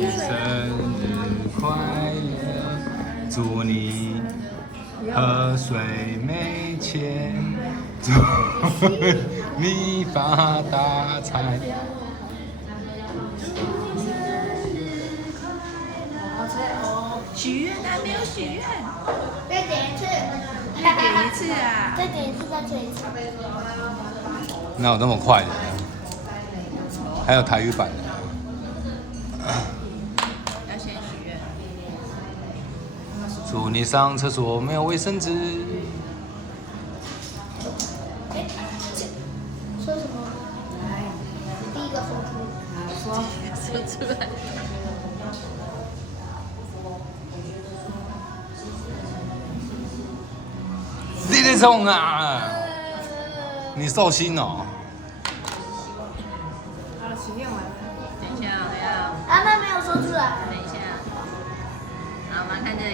生日快乐，祝你喝水没钱，祝你发大财。许愿还没有许愿，再点一次，再点一次啊！再点一次，再点一次。哪有那么快的？还有台语版的。要先许愿。祝你上厕所没有卫生纸。哎，说什么？第一个说出。说出来。你在冲啊！你寿星哦。好了，许愿完了。等一下，等一下，阿妈没有说出来。等一下。好，我们看这里。